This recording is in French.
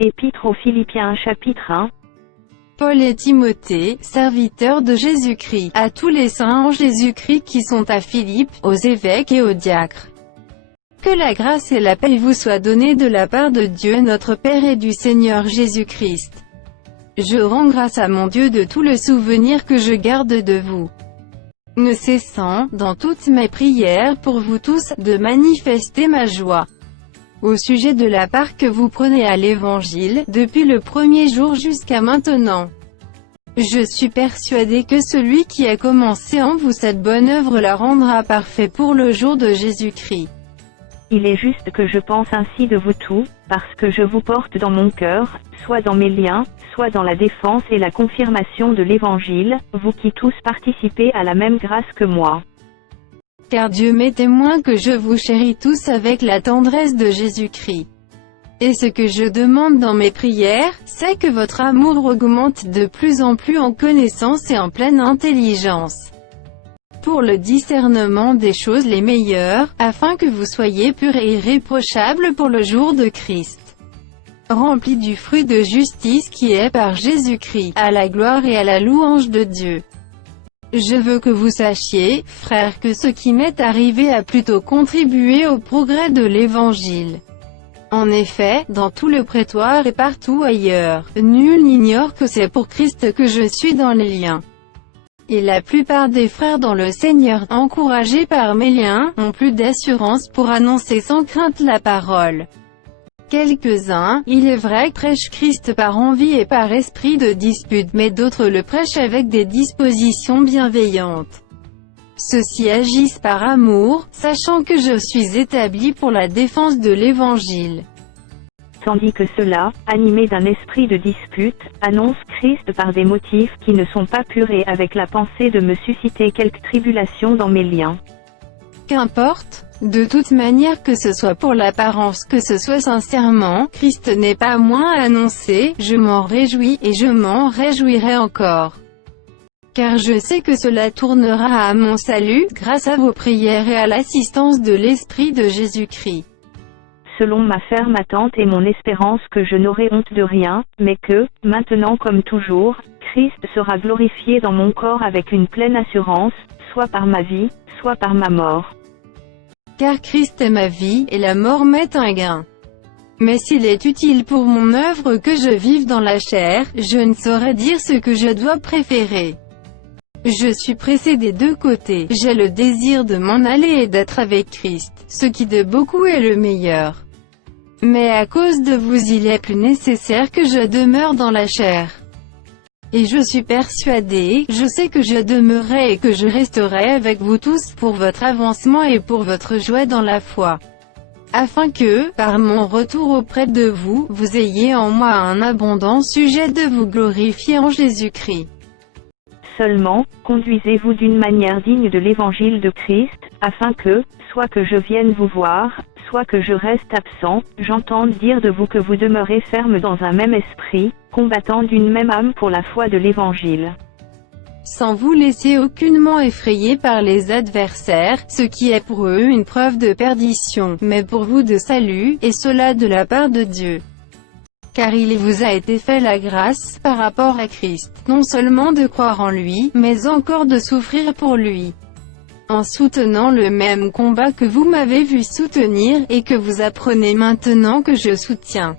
Épître aux Philippiens chapitre 1. Paul et Timothée, serviteurs de Jésus-Christ, à tous les saints en Jésus-Christ qui sont à Philippe, aux évêques et aux diacres. Que la grâce et la paix vous soient données de la part de Dieu notre Père et du Seigneur Jésus-Christ. Je rends grâce à mon Dieu de tout le souvenir que je garde de vous, ne cessant, dans toutes mes prières pour vous tous, de manifester ma joie au sujet de la part que vous prenez à l'Évangile, depuis le premier jour jusqu'à maintenant. Je suis persuadé que celui qui a commencé en vous cette bonne œuvre la rendra parfait pour le jour de Jésus-Christ. Il est juste que je pense ainsi de vous tous, parce que je vous porte dans mon cœur, soit dans mes liens, soit dans la défense et la confirmation de l'Évangile, vous qui tous participez à la même grâce que moi. Car Dieu m'est témoin que je vous chéris tous avec la tendresse de Jésus-Christ. Et ce que je demande dans mes prières, c'est que votre amour augmente de plus en plus en connaissance et en pleine intelligence, pour le discernement des choses les meilleures, afin que vous soyez purs et irréprochables pour le jour de Christ, remplis du fruit de justice qui est par Jésus-Christ, à la gloire et à la louange de Dieu. Je veux que vous sachiez, frères, que ce qui m'est arrivé a plutôt contribué au progrès de l'Évangile. En effet, dans tout le prétoire et partout ailleurs, nul n'ignore que c'est pour Christ que je suis dans les liens. Et la plupart des frères dans le Seigneur, encouragés par mes liens, ont plus d'assurance pour annoncer sans crainte la parole. Quelques-uns, il est vrai, prêchent Christ par envie et par esprit de dispute, mais d'autres le prêchent avec des dispositions bienveillantes. Ceux-ci agissent par amour, sachant que je suis établi pour la défense de l'Évangile. Tandis que ceux-là, animés d'un esprit de dispute, annoncent Christ par des motifs qui ne sont pas purs et avec la pensée de me susciter quelque tribulation dans mes liens. Qu'importe, de toute manière, que ce soit pour l'apparence, que ce soit sincèrement, Christ n'est pas moins annoncé, je m'en réjouis, et je m'en réjouirai encore. Car je sais que cela tournera à mon salut, grâce à vos prières et à l'assistance de l'Esprit de Jésus-Christ. Selon ma ferme attente et mon espérance que je n'aurai honte de rien, mais que, maintenant comme toujours, Christ sera glorifié dans mon corps avec une pleine assurance, soit par ma vie, soit par ma mort. Car Christ est ma vie, et la mort m'est un gain. Mais s'il est utile pour mon œuvre que je vive dans la chair, je ne saurais dire ce que je dois préférer. Je suis pressé des deux côtés, j'ai le désir de m'en aller et d'être avec Christ, ce qui de beaucoup est le meilleur. Mais à cause de vous il est plus nécessaire que je demeure dans la chair. Et je suis persuadé, je sais que je demeurerai et que je resterai avec vous tous, pour votre avancement et pour votre joie dans la foi. Afin que, par mon retour auprès de vous, vous ayez en moi un abondant sujet de vous glorifier en Jésus-Christ. Seulement, conduisez-vous d'une manière digne de l'Évangile de Christ, afin que, soit que je vienne vous voir, soit que je reste absent, j'entende dire de vous que vous demeurez ferme dans un même esprit, combattant d'une même âme pour la foi de l'Évangile. Sans vous laisser aucunement effrayer par les adversaires, ce qui est pour eux une preuve de perdition, mais pour vous de salut, et cela de la part de Dieu. Car il vous a été fait la grâce, par rapport à Christ, non seulement de croire en lui, mais encore de souffrir pour lui, en soutenant le même combat que vous m'avez vu soutenir, et que vous apprenez maintenant que je soutiens.